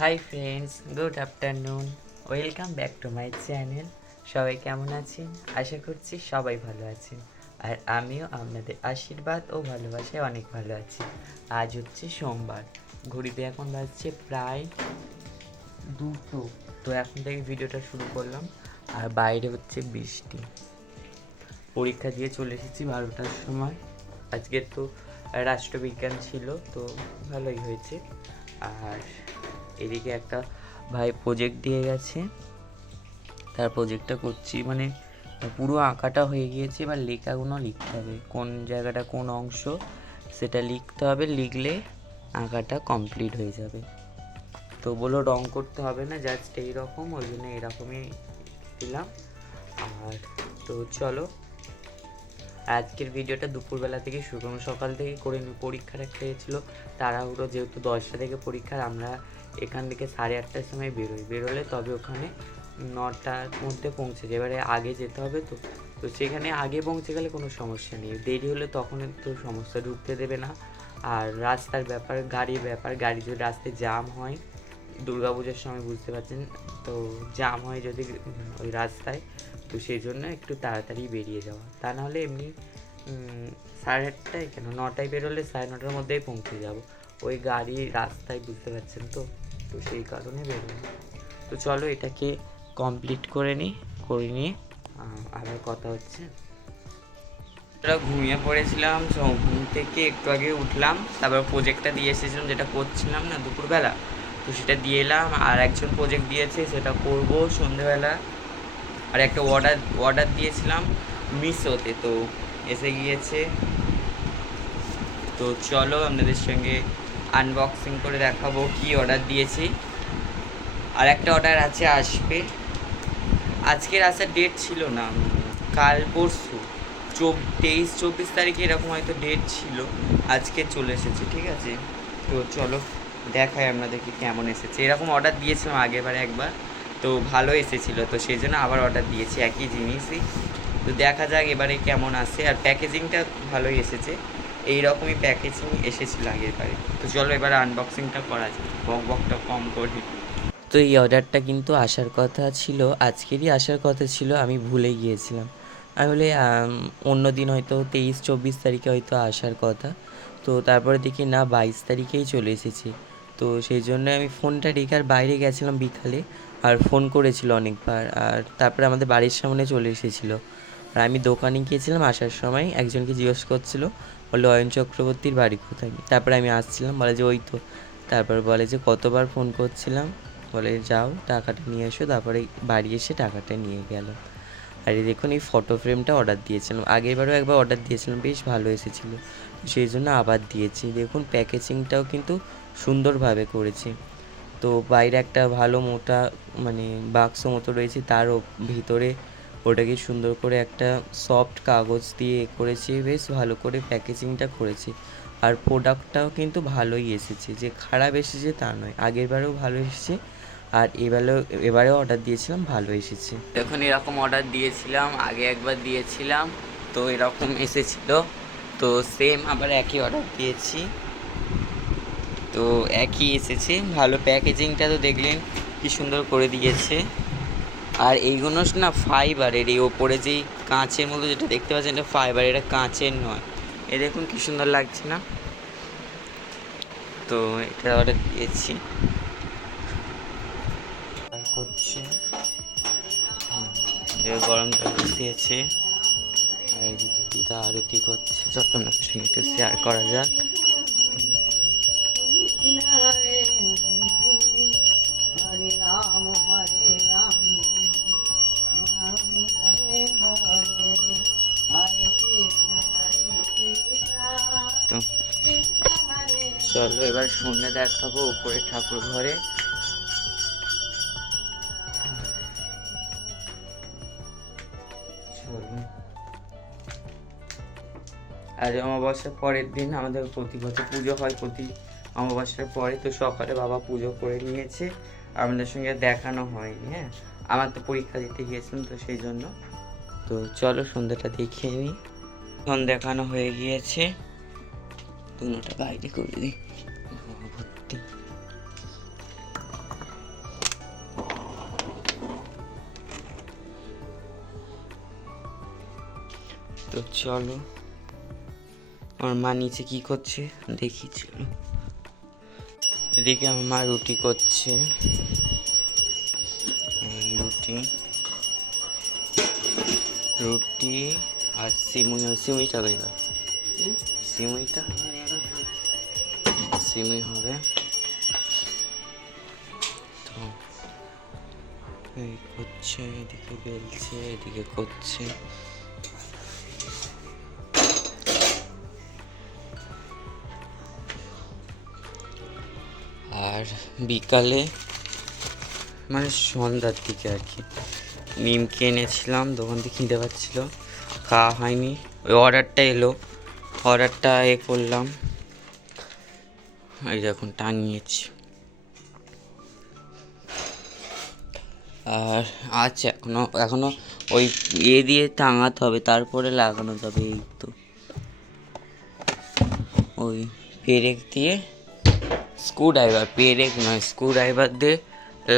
Hi friends, good afternoon. Welcome back to my channel. সবাই কেমন আছেন? আশা করছি সবাই ভালো আছেন, আর আমিও আপনাদের আশীর্বাদ ও ভালোবাসায় অনেক ভালো আছি। আজ হচ্ছে সোমবার, ঘড়িতে এখন বাজছে প্রায় 2টো। তো এখন থেকে ভিডিওটা শুরু করলাম, আর বাইরে হচ্ছে বৃষ্টি। পরীক্ষা দিয়ে চলে এসেছি 12টার সময়। আজকে তো রাষ্ট্রবিজ্ঞান ছিল, তো ভালোই হয়েছে। আর এদিকে একটা ভাই প্রজেক্ট দিয়ে গেছে, তার প্রজেক্টটা করছি, মানে পুরো আঁকাটা হয়ে গিয়েছে। এবার লেখাগুলো লিখতে হবে, কোন জায়গাটা কোন অংশ সেটা লিখতে হবে, লিখলে আঁকাটা কমপ্লিট হয়ে যাবে। তো বললো রং করতে হবে না, জাস্ট এইরকম, ওই জন্য এরকমই দিলাম। আর তো চলো আজকের ভিডিওটা দুপুরবেলা থেকে শুরু করবো, সকাল থেকে করে নিই। পরীক্ষার একটা ছিল তাড়াহুড়ো, যেহেতু 10টা থেকে পরীক্ষার, আমরা এখান থেকে 8:30টার সময় বেরোলে তবে ওখানে 9টার মধ্যে পৌঁছে যায়। এবারে আগে যেতে হবে, তো তো সেখানে আগে পৌঁছে গেলে কোনো সমস্যা নেই, দেরি হলে তখন একটু সমস্যা, ঢুকতে দেবে না। আর রাস্তার ব্যাপার, গাড়ির ব্যাপার, গাড়ি যদি রাস্তায় জ্যাম হয়, দুর্গাপূজার সময় বুঝতে পারছেন তো জ্যাম হয় যদি ওই রাস্তায়, তো সেই জন্য একটু তাড়াতাড়ি বেরিয়ে যাওয়া। তা নাহলে এমনি 8:30টায় কেন, 9টায় বেরোলে 9:30টার মধ্যেই পৌঁছে যাব। ওই গাড়ি রাস্তায় বুঝতে পারছেন তো, তো সেই কারণে বেরোবো। তো চলো এটাকে কমপ্লিট করে নিয়ে আবার কথা হচ্ছে। ঘুমিয়ে পড়েছিলাম, ঘুম থেকে একটু আগে উঠলাম, তারপর প্রজেক্টটা দিয়ে এসেছিলাম, যেটা করছিলাম না দুপুরবেলা, তো সেটা দিয়ে এলাম। আর একজন প্রজেক্ট দিয়েছে, সেটা করব সন্ধেবেলা। আর একটা অর্ডার দিয়েছিলাম মিশোতে, তো এসে গিয়েছে। তো চলো আপনাদের সঙ্গে আনবক্সিং করে দেখাবো কি অর্ডার দিয়েছি। আর একটা অর্ডার আছে, আসবে। আজকের আসার ডেট ছিল না, কাল পরশু 23-24 তারিখে এরকম হয়তো ডেট ছিল, আজকে চলে এসেছে। ঠিক আছে, তো চলো দেখাই আপনাদেরকে কেমন এসেছে। এরকম অর্ডার দিয়েছিলাম আগেরবার একবার, তো ভালো এসেছিলো, তো সেই জন্য আবার অর্ডার দিয়েছি একই জিনিসই। তো দেখা যাক এবারে কেমন আসে। আর প্যাকেজিংটা ভালোই এসেছে, এইরকমই প্যাকেজিং এসেছিলো আগেরবারে। তো চলো এবার আনবক্সিংটা করা যায়, বকটা কম করি। তো এই অর্ডারটা কিন্তু আসার কথা ছিল, আজকেরই আসার কথা ছিল, আমি ভুলে গিয়েছিলাম। আমি বলে অন্য দিন হয়তো 23-24 তারিখে হয়তো আসার কথা, তো তারপরে দেখি না 22 তারিখেই চলে এসেছে। তো সেই জন্য আমি ফোনটা রেখে আর বাইরে গেছিলাম বিকালে, আর ফোন করেছিল অনেকবার, আর তারপরে আমাদের বাড়ির সামনে চলে এসেছিলো। আর আমি দোকানে গিয়েছিলাম, আসার সময় একজনকে জিজ্ঞেস করছিল, বললো অয়ন চক্রবর্তীর বাড়ি কোথায়। তারপরে আমি আসছিলাম, বলে যে ওই তো। তারপর বলে যে কতবার ফোন করছিলাম, বলে যাও টাকাটা নিয়ে এসো। তারপরে বাড়ি এসে টাকাটা নিয়ে গেল। আর এই দেখুন, এই ফটো ফ্রেমটা অর্ডার দিয়েছিলাম, আগেরবারও একবার অর্ডার দিয়েছিলাম, বেশ ভালো এসেছিলো, সেই জন্য আবার দিয়েছি। দেখুন প্যাকেজিংটাও কিন্তু সুন্দরভাবে করেছি। তো বাইরে একটা ভালো মোটা মানে বাক্স মতো রয়েছে, তারও ভিতরে ওটাকে সুন্দর করে একটা সফট কাগজ দিয়ে করেছি, বেশ ভালো করে প্যাকেজিংটা করেছি। আর প্রোডাক্টটাও কিন্তু ভালোই এসেছে, যে খারাপ এসেছে তা নয়, আগেরবারেও ভালো এসেছে, আর এবারেও অর্ডার দিয়েছিলাম, ভালো এসেছে। এখন এরকম অর্ডার দিয়েছিলাম, আগে একবার দিয়েছিলাম, তো এরকম এসেছিলো। তো সেম আবার একই অর্ডার দিয়েছি, তো একই এসেছে। ভালো প্যাকেজিংটা তো দেখলেন কি সুন্দর করে দিয়েছে। আর এইগুলো না ফাইবারের, এই ওপরে যেই কাঁচের মতো যেটা দেখতে পাচ্ছেন, এটা ফাইবার, এটা কাঁচের নয়। এ দেখুন কি সুন্দর লাগছে না। তো এটা অর্ডার দিয়েছি, করছে গরম জল দিয়েছে। আর এদিকে দিদা আরতি করছে, যত আপনাদের সঙ্গে একটু শেয়ার করা যাক। হরে রাম হরে রাম রাম হরে হরে, হরে কৃষ্ণ তো চলো এবার শুনে দেখাবো উপরে ঠাকুর ঘরে। আর অমাবস্যার পরের দিন আমাদের প্রতি বছর পুজো হয়, প্রতি অমাবস্যার পরে। তো সকালে বাবা পুজো করে নিয়েছে, আমাদের সঙ্গে দেখানো হয়নি। হ্যাঁ, আমার তো পরীক্ষা দিতে গিয়েছিলাম, তো সেই জন্য। তো চলো সন্ধ্যাটা দেখিয়ে নিই। ফোন দেখানো হয়ে গিয়েছে, দুটোটা বাইরে করে দিই ভর্তি। তো চলো, আমার মা নিচে কি করছে দেখি। চলো, এদিকে আমার মা রুটি করছে। এই রুটি আর সিমুইটা হয়ে গেল। সিমুই হবে। তো এই করছে, এদিকে বেলছে, এদিকে করছে। আর বিকালে মানে সন্ধ্যার দিকে আর কি নিমকি এনেছিলাম, দোকান থেকে খিদে পাচ্ছিল, খাওয়া হয়নি। ওই অর্ডারটা এলো, অর্ডারটা করলাম, এই যখন টাঙিয়েছি। আর আছে এখনো ওই দিয়ে টাঙাতে হবে, তারপরে লাগানো যাবে। এই তো ওই পেরেক দিয়ে স্ক্রুড্রাইভার দিয়ে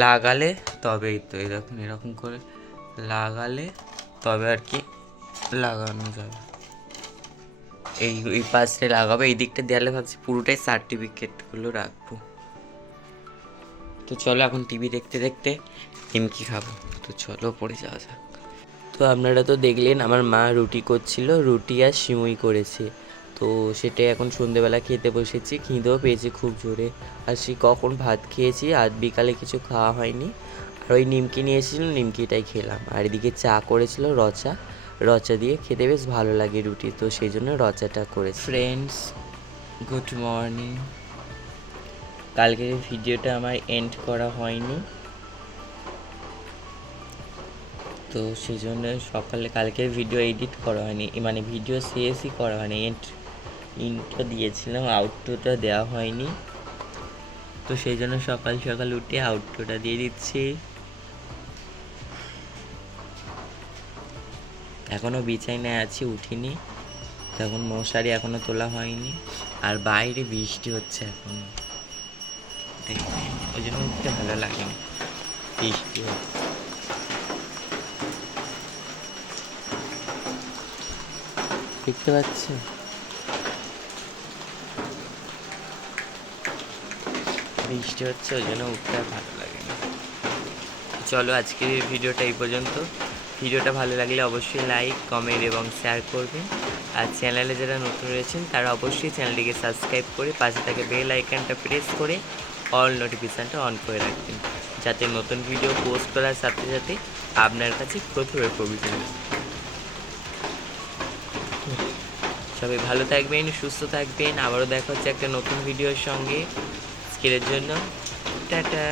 লাগালে তবে, এই তো এরকম করে লাগালে তবে আর কি লাগানো যাবে। এই পাশে লাগাবো, এই দিকটা দেওয়ালে ভাবছি পুরোটাই সার্টিফিকেটগুলো রাখবো। তো চলো, এখন টিভি দেখতে দেখতে নিমকি খাবো। তো চলো পড়ে যাওয়া যাক। তো আপনারা তো দেখলেন আমার মা রুটি করছিল, রুটি আর সিমুই করেছে। তো সেটাই এখন সন্ধেবেলা খেতে বসেছি, খিদেও পেয়েছে খুব জোরে। আর সেই কখন ভাত খেয়েছি, আর বিকালে কিছু খাওয়া হয়নি। আর ওই নিমকি নিয়ে এসেছিলো, নিমকিটাই খেলাম। আর এদিকে চা করেছিল রচা দিয়ে খেতে বেশ ভালো লাগে রুটি, তো সেই জন্য রচাটা করেছি। Friends, good morning. কালকের ভিডিওটা আমার এন্ড করা হয়নি, তো সেই জন্য কালকের ভিডিও এডিট করা হয়নি, মানে ভিডিও শেষই করা হয়নি। ইন্ট্রো দিয়েছিলাম, আউটরোটা দেওয়া হয়নি, তো সেই জন্য সকাল সকাল উঠে আউটরোটা দিয়ে দিচ্ছি। এখনও বিছানায় আছি, উঠিনি, তখন মশারি এখনো তোলা হয়নি। আর বাইরে বৃষ্টি হচ্ছে এখন, দেখবেন, ওই জন্য উঠতে ভালো লাগে না, বৃষ্টি হচ্ছে। দেখতে পাচ্ছেন, বৃষ্টি হচ্ছে, ওই জন্য উঠতে ভালো লাগে না। চলো, আজকের ভিডিওটা এই পর্যন্ত। ভিডিওটা ভালো লাগলে অবশ্যই লাইক, কমেন্ট এবং শেয়ার করবেন। আর চ্যানেলে যারা নতুন রয়েছেন তারা অবশ্যই চ্যানেলটিকে সাবস্ক্রাইব করে পাশে থাকে বেল আইকনটা প্রেস করে অল নোটিফিকেশানটা অন করে রাখবেন, যাতে নতুন ভিডিও পোস্ট করার সাথে সাথে আপনার কাছে প্রথমে পৌঁছে যাবে। সবাই ভালো থাকবেন, সুস্থ থাকবেন। আবারও দেখা হচ্ছে একটা নতুন ভিডিওর সঙ্গে। আজকের জন্য টাটা।